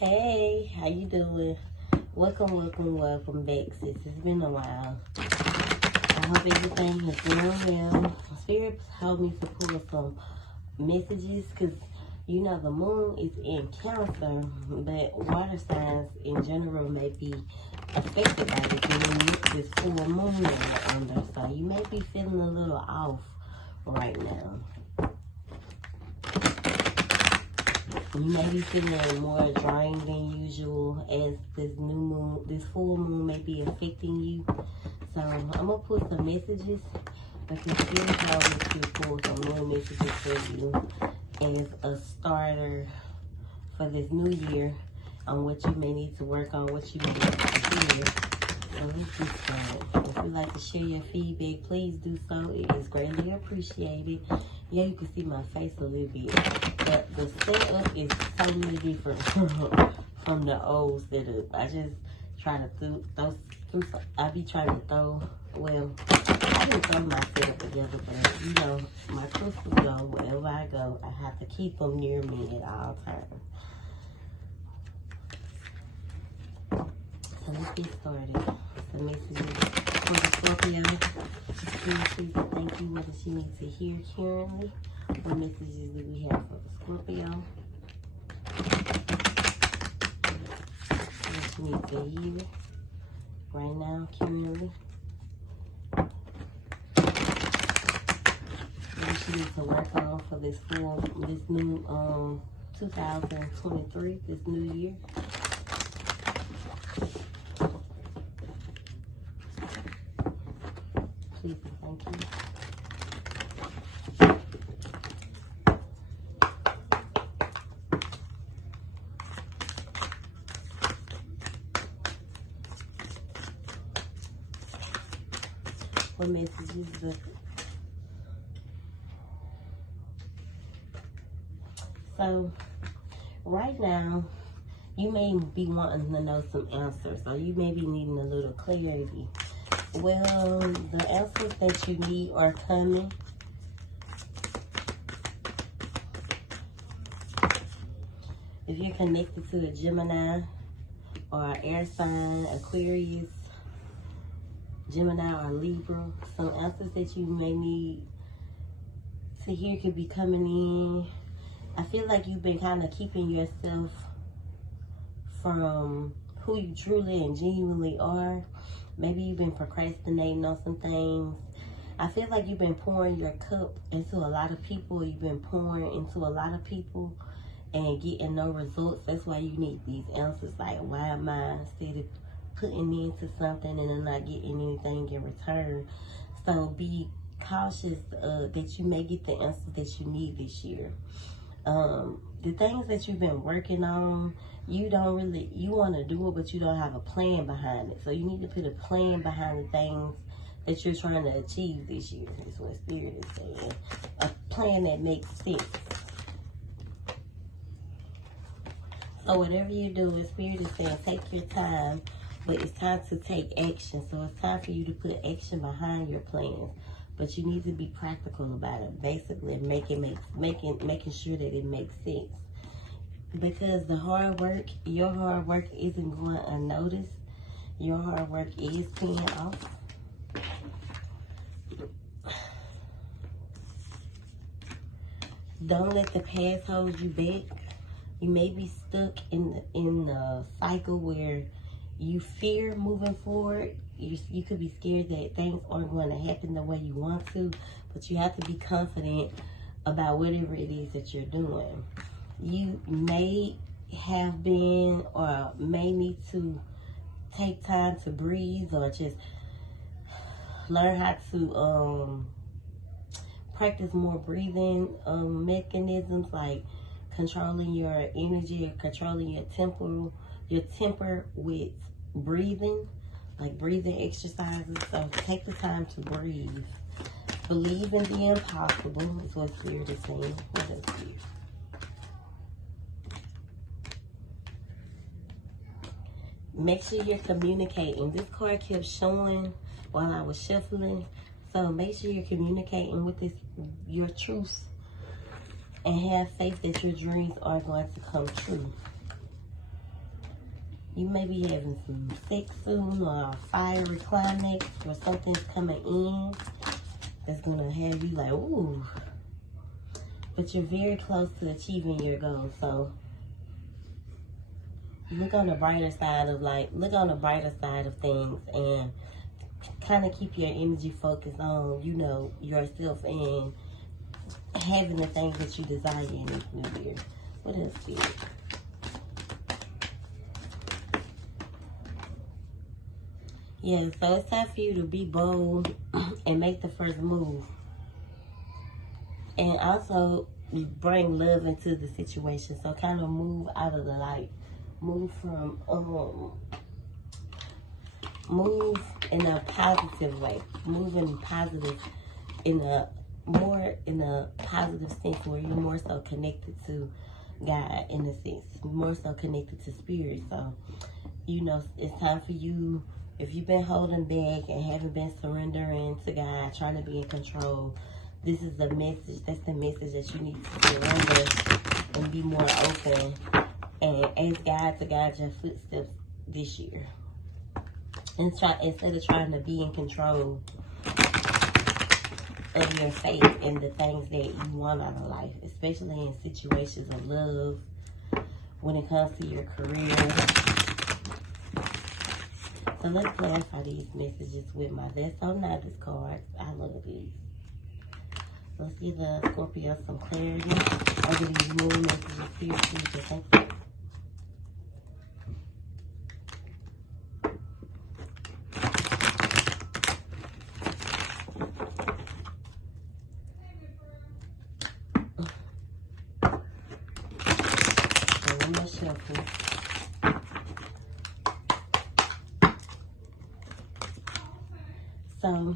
Hey, how you doing? Welcome back, sis. It's been a while. I hope everything is going well. Spirit told me to pull some messages because you know the moon is in Cancer, but water signs in general may be affected by this full moon that we're under. So you may be feeling a little off right now. You may be feeling more drained than usual as this full moon may be affecting you. So I'm gonna put some messages, but the spirit told me to pull some more messages for you as a starter for this new year on what you may need to work on, what you need to hear. So let's get started. If you'd like to share your feedback, please do so. It is greatly appreciated. Yeah, you can see my face a little bit, but the setup is totally different from the old setup. I just try to throw I be trying to throw, well, I didn't throw my setup together, but you know, my crystals go wherever I go. I have to keep them near me at all times. So let's get started. The messages for the Scorpio. Please thank you what she needs to hear currently. What messages do we have for the Scorpio? What she needs to hear right now currently. What she needs to work on for this new 2023, this new year. Please and thank you. What messages the So right now you may be wanting to know some answers, or you may be needing a little clarity. Well, the answers that you need are coming. If you're connected to a Gemini or an air sign, Aquarius, Gemini or Libra, some answers that you may need to hear could be coming in. I feel like you've been kind of keeping yourself from who you truly and genuinely are. Maybe you've been procrastinating on some things. I feel like you've been pouring your cup into a lot of people. You've been pouring into a lot of people and getting no results. That's why you need these answers. Like, why am I instead of putting into something and I'm not getting anything in return? So be cautious that you may get the answers that you need this year. The things that you've been working on, you want to do it, but you don't have a plan behind it. So you need to put a plan behind the things that you're trying to achieve this year. That's what Spirit is saying. A plan that makes sense. So whatever you're doing, Spirit is saying take your time, but it's time to take action. So it's time for you to put action behind your plans. But you need to be practical about it. Basically, making sure that it makes sense. Because the hard work, your hard work isn't going unnoticed. Your hard work is paying off. Don't let the past hold you back. You may be stuck in a cycle where you fear moving forward. You could be scared that things aren't going to happen the way you want to, but you have to be confident about whatever it is that you're doing. You may have been or may need to take time to breathe, or just learn how to practice more breathing mechanisms, like controlling your energy or controlling your temper with breathing, like breathing exercises. So take the time to breathe. Believe in the impossible is what Spirit is saying. What is Spirit? Make sure you're communicating. This card kept showing while I was shuffling. So make sure you're communicating with your truth, and have faith that your dreams are going to come true. You may be having some sex soon, or a fiery climax, or something's coming in that's going to have you like, ooh. But you're very close to achieving your goals. So look on the brighter side of things, and kind of keep your energy focused on, you know, yourself and having the things that you desire in this new year. What else, Spirit? Yeah, so it's time for you to be bold and make the first move. And also bring love into the situation. So kind of move out of the light. Move from, move in a positive way. Move in positive, in a positive sense where you're more so connected to God, in a sense. More so connected to spirit. So, you know, it's time for you. If you've been holding back and haven't been surrendering to God, trying to be in control, this is the message. That's the message that you need to surrender and be more open and ask God to guide your footsteps this year. And instead of trying to be in control of your faith and the things that you want out of life, especially in situations of love, when it comes to your career. So let's clarify these messages with my That's So Nice cards. I love these. Let's give the Scorpio some clarity over these moon messages. Seriously, thank you. So I'm gonna shuffle. So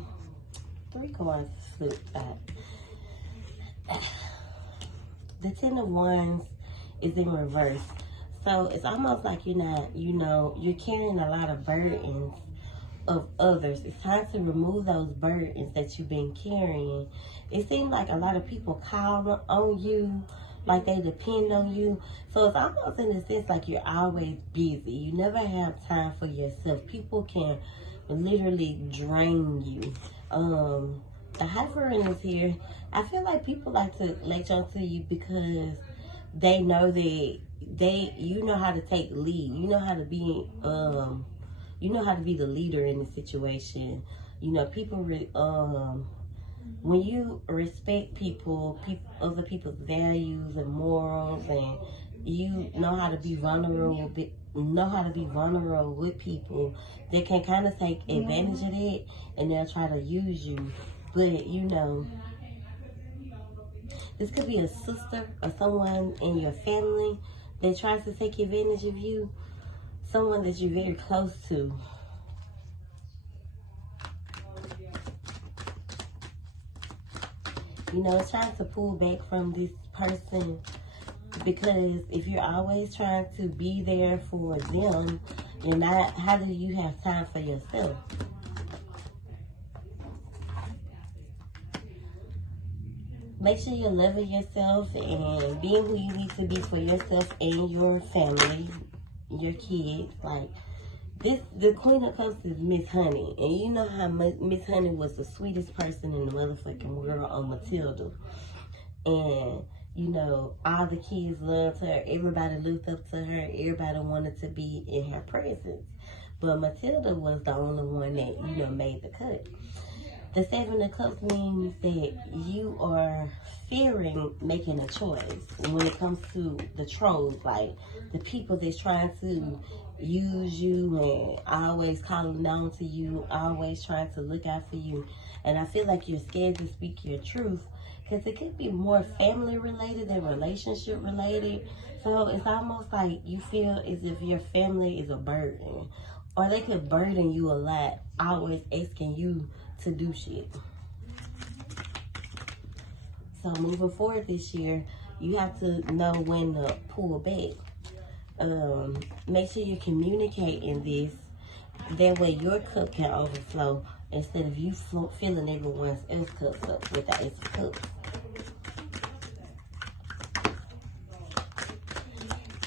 3 cards flipped back. The 10 of Wands is in reverse. So it's almost like you're not, you know, you're carrying a lot of burdens of others. It's time to remove those burdens that you've been carrying. It seems like a lot of people call on you, like they depend on you. So it's almost in a sense like you're always busy. You never have time for yourself. People can literally drain you. The Hierophant is here. I feel like people like to latch onto you because they know that you know how to take lead. You know how to be the leader in the situation. You know, people when you respect other people's values and morals, and you know how to be vulnerable with people, they can kind of take advantage of that, and they'll try to use you. But you know, this could be a sister or someone in your family that tries to take advantage of you, someone that you're very close to. You know, it's trying to pull back from this person, because if you're always trying to be there for them, how do you have time for yourself? Make sure you're loving yourself and being who you need to be for yourself and your family, your kids. Like this, the Queen of Cups is Miss Honey, and you know how Miss Honey was the sweetest person in the motherfucking world on Matilda, and you know all the kids loved her. Everybody looked up to her. Everybody wanted to be in her presence, but Matilda was the only one that made the cut. The 7 of Cups means that you are fearing making a choice when it comes to the trolls, like the people that's trying to use you and always calling down to you, always trying to look out for you. And I feel like you're scared to speak your truth because it could be more family related than relationship related. So it's almost like you feel as if your family is a burden, or they could burden you a lot, always asking you to do shit. So moving forward this year, you have to know when to pull back. Make sure you communicate in this. That way your cup can overflow instead of you filling everyone else's cups up with the Ace of Cups.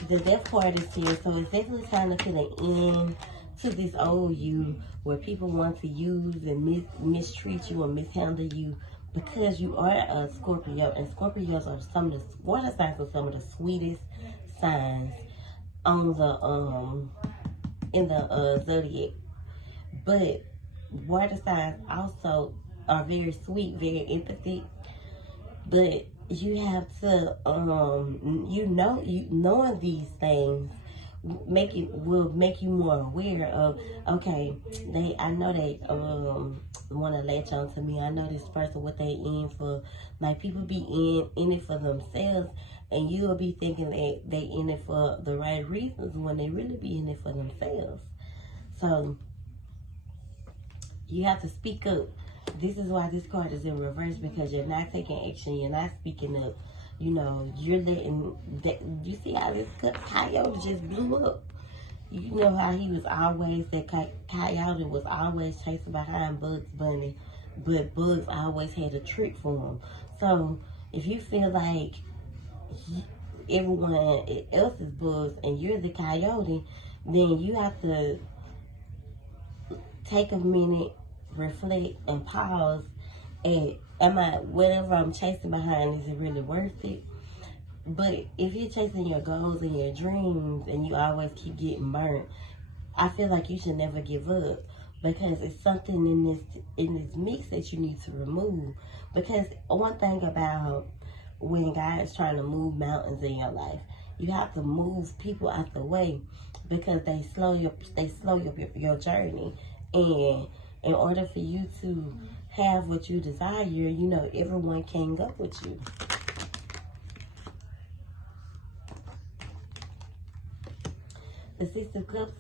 the death card is here, so it's definitely time to put an end to this old you where people want to use and mistreat you or mishandle you because you are a Scorpio, and Scorpios are some of the water signs are some of the sweetest signs on the in the zodiac. But water signs also are very sweet, very empathic, but you have to knowing these things will make you more aware of, okay, I know they want to latch on to me. I know this person, what they in for. Like, people be in it for themselves, and you'll be thinking they in it for the right reasons when they really be in it for themselves. So you have to speak up. This is why this card is in reverse, because you're not taking action. You're not speaking up. You know, you're letting that. You see how this coyote just blew up. You know how he was always, that coyote was always chasing behind Bugs Bunny, but Bugs always had a trick for him. So if you feel like everyone else is Bugs and you're the coyote, then you have to take a minute, reflect, and pause. And whatever I'm chasing behind, is it really worth it? But if you're chasing your goals and your dreams and you always keep getting burnt, I feel like you should never give up, because it's something in this mix that you need to remove. Because one thing about when God is trying to move mountains in your life, you have to move people out the way, because they slow your journey. And in order for you to have what you desire, you know, everyone can't go with you. The Six of Cups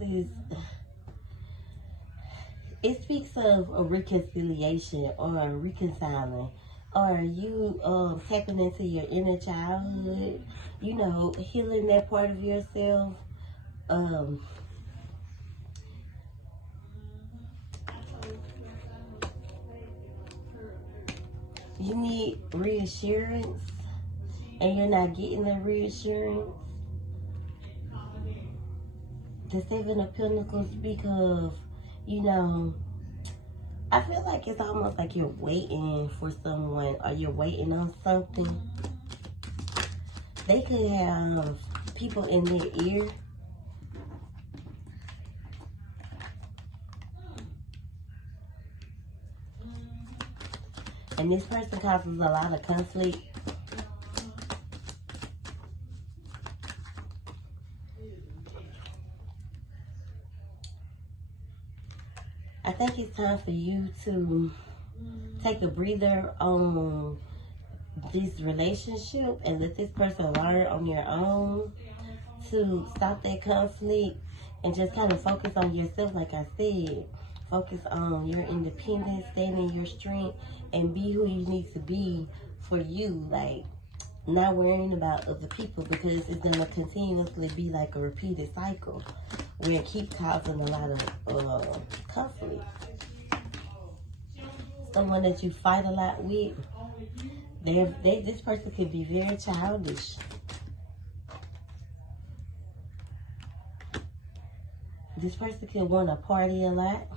it speaks of a reconciliation or a reconciling, or you tapping into your inner childhood, you know, healing that part of yourself. You need reassurance, and you're not getting the reassurance. The Seven of Pentacles speak of, you know, I feel like it's almost like you're waiting for someone, or you're waiting on something. They could have people in their ear. And this person causes a lot of conflict. I think it's time for you to take a breather on this relationship and let this person learn on your own to stop that conflict and just kind of focus on yourself. Like I said, focus on your independence, stand in your strength, and be who you need to be for you. Like, not worrying about other people, because it's going to continuously be like a repeated cycle where it keeps causing a lot of conflict. Someone that you fight a lot with, this person could be very childish. This person could want to party a lot.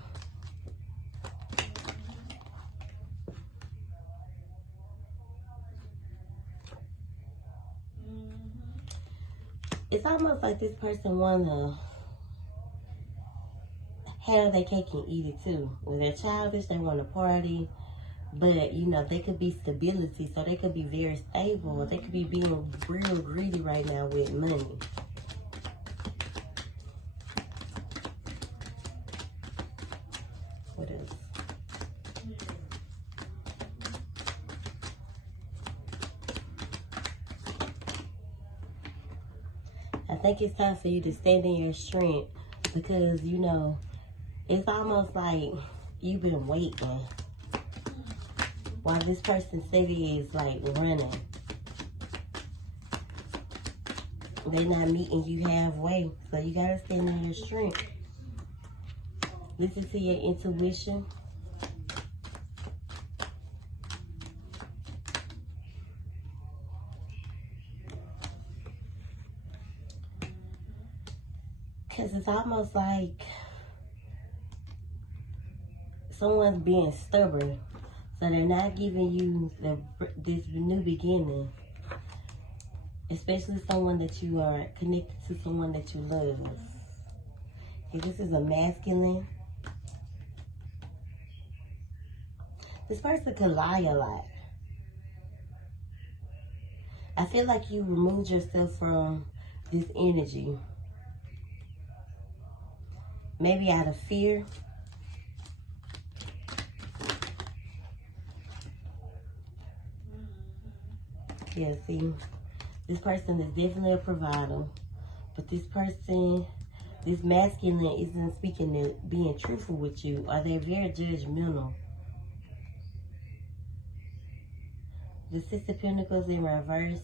It's almost like this person want to have their cake and eat it too. When they're childish, they want to party. But, you know, they could be stability. So they could be very stable. They could be being real greedy right now with money. What else? I think it's time for you to stand in your strength, because, you know, it's almost like you've been waiting while this person steady is like running. They're not meeting you halfway, so you gotta stand in your strength. Listen to your intuition. Because it's almost like someone's being stubborn. So they're not giving you this new beginning. Especially someone that you are connected to, someone that you love. Okay, this is a masculine. This person could lie a lot. I feel like you removed yourself from this energy. Maybe out of fear. Yeah, see, this person is definitely a provider. But this person, this masculine isn't speaking to being truthful with you. Or they're very judgmental. The Six of Pentacles in reverse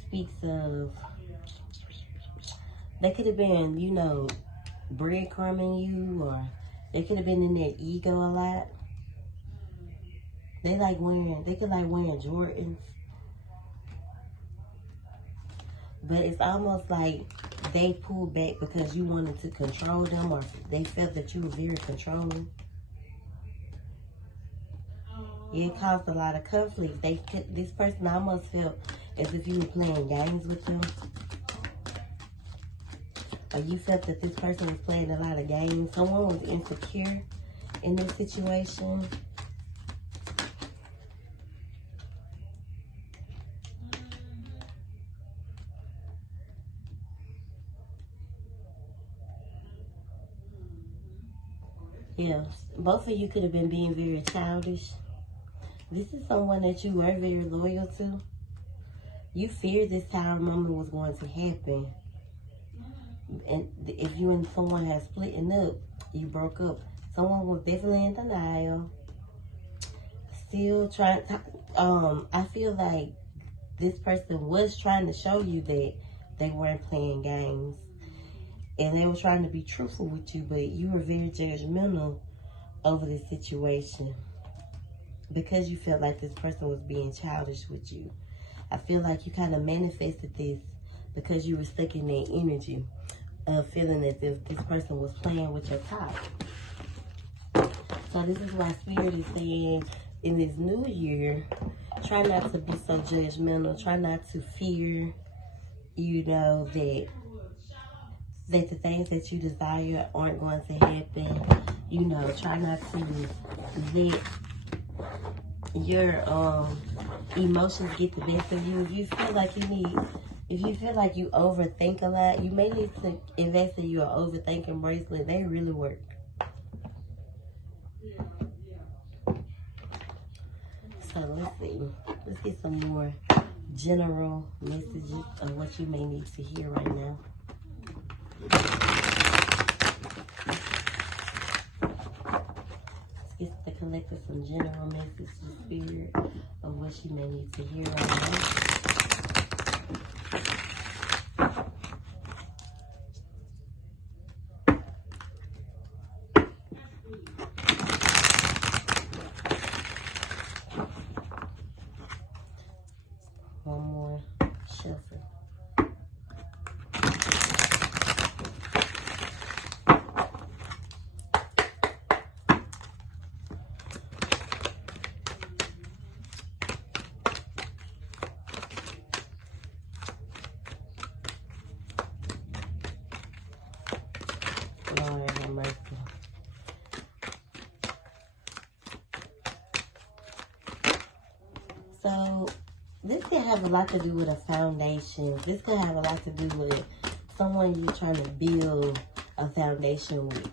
speaks of, they could have been, you know, breadcrumbing you, or they could have been in their ego a lot. They could like wearing Jordans. But it's almost like they pulled back because you wanted to control them, or they felt that you were very controlling. It caused a lot of conflict. This person almost felt as if you were playing games with them. Or you felt that this person was playing a lot of games. Someone was insecure in this situation. Yeah, both of you could have been being very childish. This is someone that you were very loyal to. You feared this tower moment was going to happen. And if you and someone had splitting up, you broke up. Someone was definitely in denial. Still trying to, I feel like this person was trying to show you that they weren't playing games. And they were trying to be truthful with you, but you were very judgmental over this situation. Because you felt like this person was being childish with you. I feel like you kind of manifested this because you were stuck in that energy of feeling as if this person was playing with your top. So this is why Spirit is saying in this new year, try not to be so judgmental. Try not to fear, you know, that the things that you desire aren't going to happen. You know, try not to let your emotions get the best of you. If you feel like you overthink a lot, you may need to invest in your overthinking bracelet. They really work. So let's see. Let's get some more general messages of what you may need to hear right now. Let's get the collective some general messages, Spirit, of what you may need to hear right now. One more shuffle. Lord have mercy. So this can have a lot to do with a foundation. This could have a lot to do with someone you're trying to build a foundation with.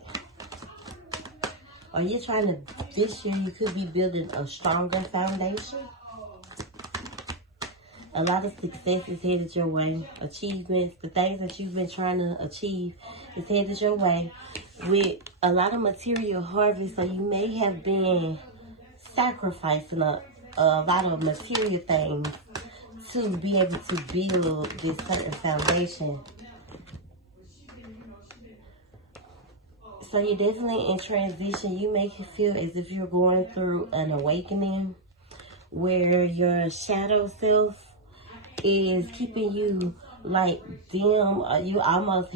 Or you're trying to, this year you could be building a stronger foundation. A lot of success is headed your way. Achievements, the things that you've been trying to achieve is headed your way. With a lot of material harvest, so you may have been sacrificing a lot of material things to be able to build this certain foundation. So you're definitely in transition. You may feel as if you're going through an awakening where your shadow self is keeping you like dim, or you almost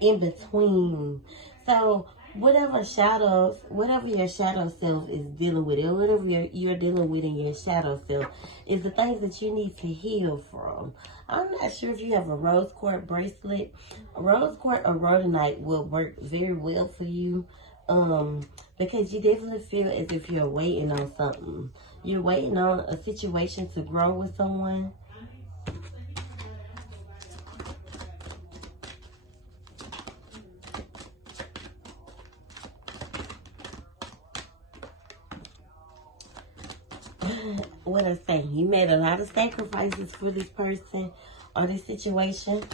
in between. So whatever your shadow self is dealing with, or whatever you're dealing with in your shadow self, is the things that you need to heal from. I'm not sure if you have a rose quartz bracelet. A rose quartz or rhodonite will work very well for you, because you definitely feel as if you're waiting on something. You're waiting on a situation to grow with someone. What I say, you made a lot of sacrifices for this person or this situation.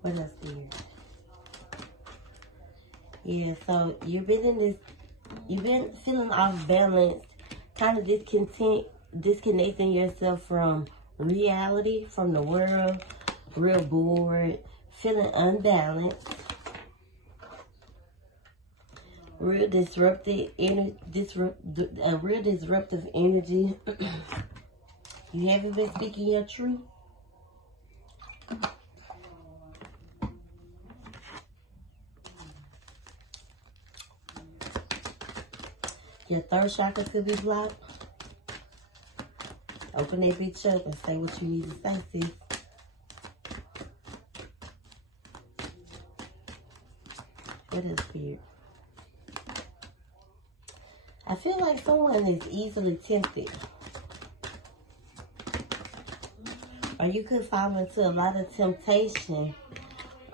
What else here? Yeah, so you've been feeling off balance, kind of disconnecting yourself from reality, from the world, real bored, feeling unbalanced, real disruptive energy. You haven't been speaking your truth. Your third chakra could be blocked. Open that bitch up and say what you need to say, sis. What is weird? I feel like someone is easily tempted. Or you could fall into a lot of temptation.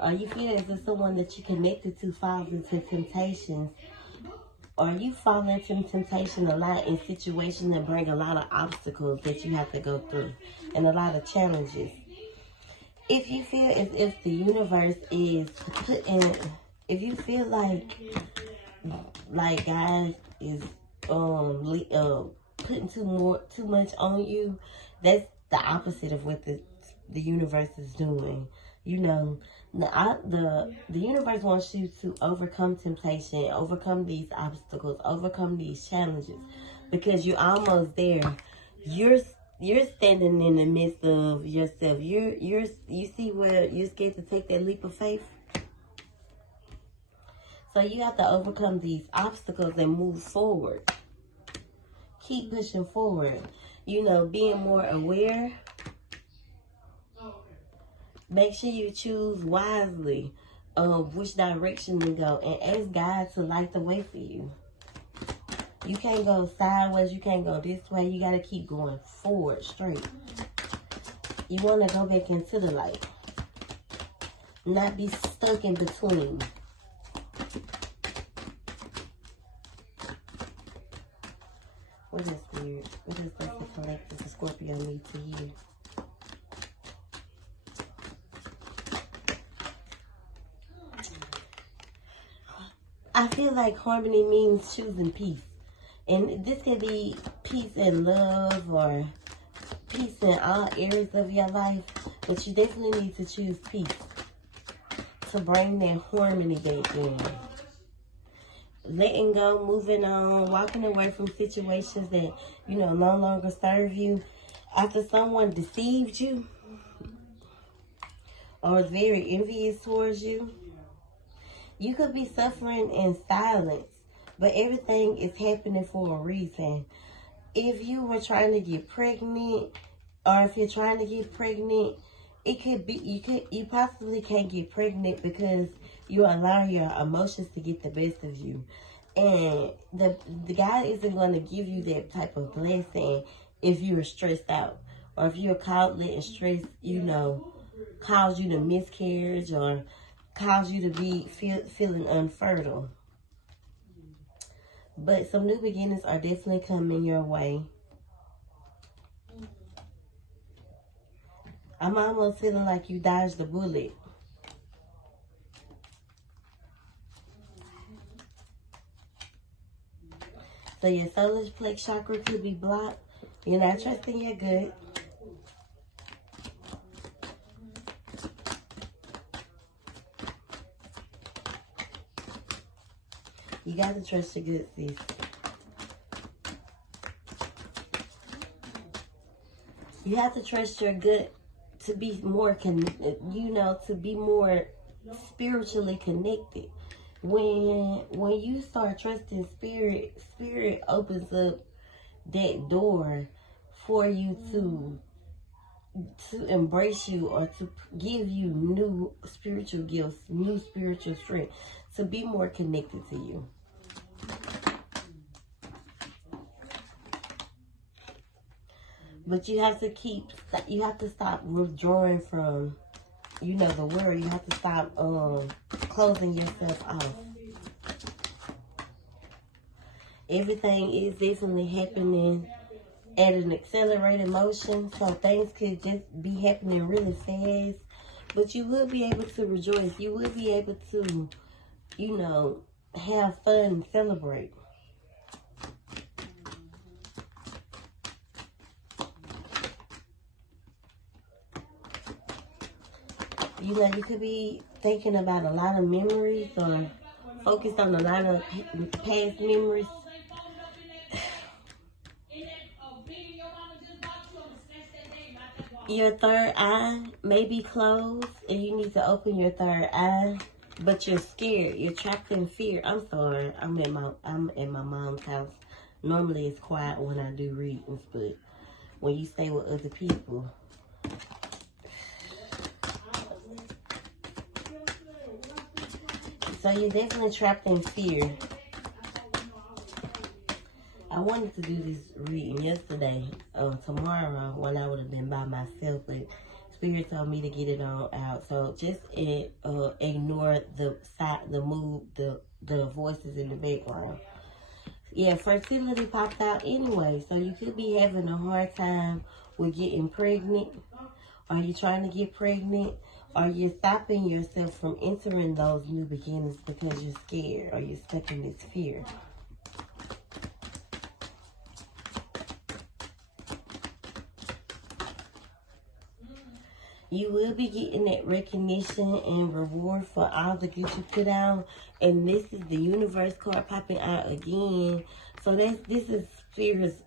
Or you feel as if someone that you're connected to falls into temptations. Or you fall into temptation a lot in situations that bring a lot of obstacles that you have to go through. And a lot of challenges. If you feel as if the universe is if you feel like God is putting too much on you, that's the opposite of what the universe is doing. You know, the universe wants you to overcome temptation, overcome these obstacles, overcome these challenges, because you're almost there. You're standing in the midst of yourself. You see where you're scared to take that leap of faith. So you have to overcome these obstacles and move forward. Keep pushing forward. You know, being more aware. Make sure you choose wisely of which direction to go, and ask God to light the way for you. You can't go sideways. You can't go this way. You got to keep going forward, straight. You want to go back into the light. Not be stuck in between. What is weird? What is this the collective the Scorpio need to hear? I feel like harmony means choosing peace. And this could be peace in love or peace in all areas of your life. But you definitely need to choose peace to bring that harmony back in. Letting go, moving on, walking away from situations that, you know, no longer serve you. After someone deceived you or is very envious towards you, you could be suffering in silence, but everything is happening for a reason. If you were trying to get pregnant, or if you're trying to get pregnant, it could be you possibly can't get pregnant because you allow your emotions to get the best of you. And the God isn't going to give you that type of blessing if you are stressed out, or if you're caught letting stress, you know, cause you to miscarriage or cause you to be feeling unfertile. But some new beginnings are definitely coming your way. I'm almost feeling like you dodged the bullet. So your solar plex chakra could be blocked. You're not trusting your gut. You got to trust your gut, sis. You have to trust your gut to be more, to be more spiritually connected. When you start trusting spirit, spirit opens up that door for you to embrace you, or to give you new spiritual gifts, new spiritual strength, to be more connected to you. But you have to stop withdrawing from, the world. You have to stop closing yourself off. Everything is definitely happening at an accelerated motion, so things could just be happening really fast. But you will be able to rejoice. You will be able to, have fun and celebrate. You could be thinking about a lot of memories, or focused on a lot of past memories. Your third eye may be closed, and you need to open your third eye, but you're scared. You're trapped in fear. I'm sorry. I'm at my mom's house. Normally it's quiet when I do readings, but when you stay with other people, so you're definitely trapped in fear. I wanted to do this reading yesterday, tomorrow, when I would have been by myself, but Spirit told me to get it on out. So just ignore the voices in the background. Yeah, fertility popped out anyway, so you could be having a hard time with getting pregnant. Are you trying to get pregnant? Or you're stopping yourself from entering those new beginnings because you're scared, or you're stuck in this fear. You will be getting that recognition and reward for all the good you put out. And this is the universe card popping out again. So this is Spirit's,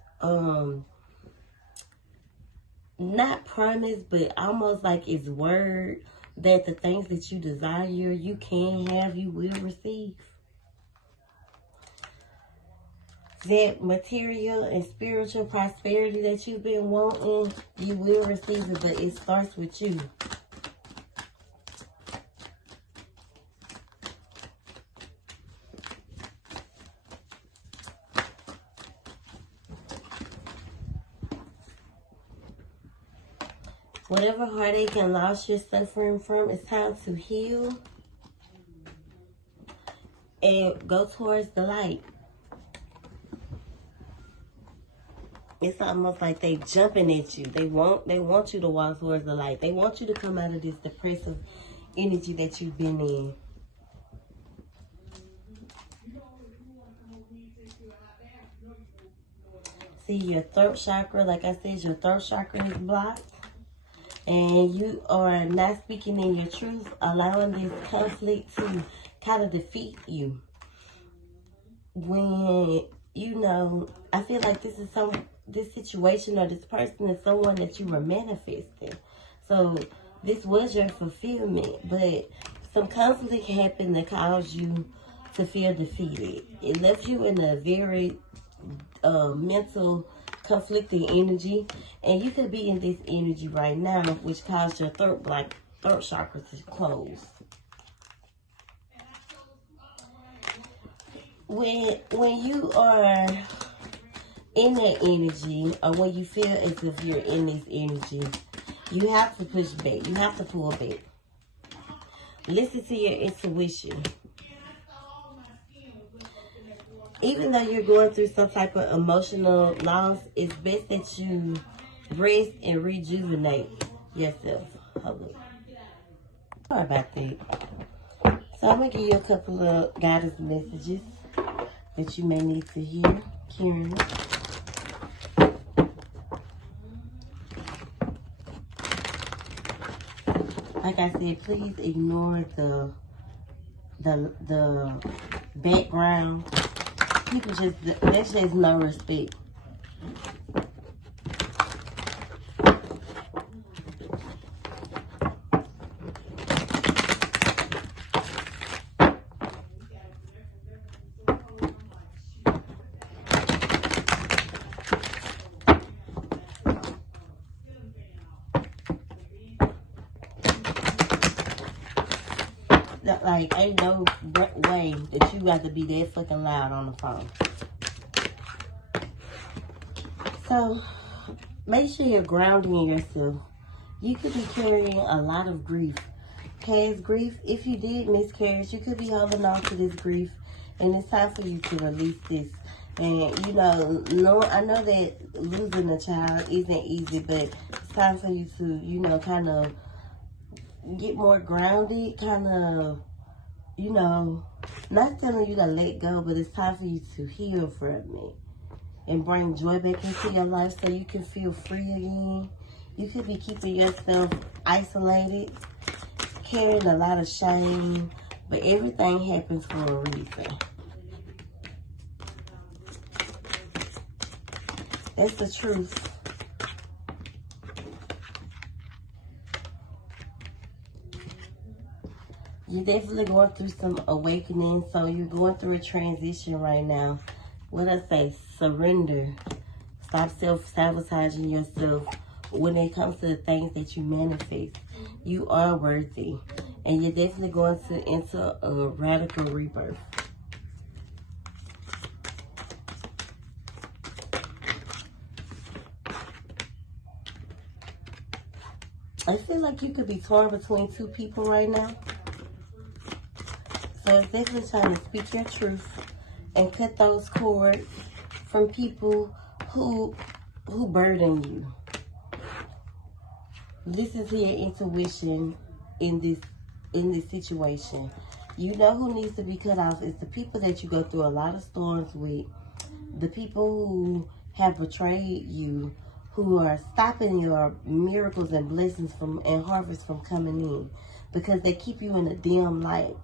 not promise, but almost like it's word that the things that you desire, you can have, you will receive. That material and spiritual prosperity that you've been wanting, you will receive it, but it starts with you. Whatever heartache and loss you're suffering from, it's time to heal and go towards the light. It's almost like they jumping at you. They want you to walk towards the light. They want you to come out of this depressive energy that you've been in. See, your throat chakra, like I said, your throat chakra is blocked. And you are not speaking in your truth, allowing this conflict to kind of defeat you. When, I feel like this situation or this person is someone that you were manifesting. So this was your fulfillment, but some conflict happened that caused you to feel defeated. It left you in a very mental conflicting energy, and you could be in this energy right now, which caused your throat chakra to close. When you are in that energy, or when you feel as if you're in this energy, you have to push back. You have to pull back. Listen to your intuition. Even though you're going through some type of emotional loss, it's best that you rest and rejuvenate yourself. Hold on. Sorry about that. So I'm going to give you a couple of guidance messages that you may need to hear. Karen. Like I said, please ignore the background. People just, that's just no respect. Like, ain't no way that you got to be that fucking loud on the phone. So, make sure you're grounding yourself. You could be carrying a lot of grief. Past grief, if you did miscarriage, you could be holding on to this grief. And it's time for you to release this. And, you know, I know that losing a child isn't easy, but it's time for you to, you know, kind of get more grounded, kind of, you know, not telling you to let go, but it's time for you to heal from it and bring joy back into your life so you can feel free again. You could be keeping yourself isolated, carrying a lot of shame, but everything happens for a reason. That's the truth. You're definitely going through some awakening, so you're going through a transition right now. What I say, surrender. Stop self-sabotaging yourself when it comes to the things that you manifest. You are worthy, and you're definitely going to enter a radical rebirth. I feel like you could be torn between two people right now. So it's definitely time to speak your truth and cut those cords from people who burden you. Listen to your intuition in this situation. You know who needs to be cut off. It's the people that you go through a lot of storms with. The people who have betrayed you, who are stopping your miracles and blessings and harvest from coming in, because they keep you in a dim light.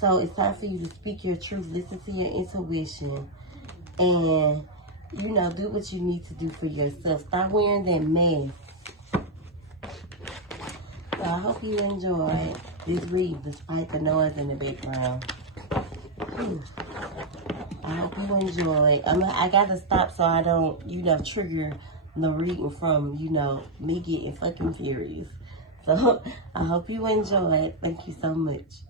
So it's time for you to speak your truth, listen to your intuition, and, you know, do what you need to do for yourself. Stop wearing that mask. So I hope you enjoyed this read despite the noise in the background. I hope you enjoyed. I gotta stop so I don't, you know, trigger the reading from, you know, me getting fucking furious. So I hope you enjoyed. Thank you so much.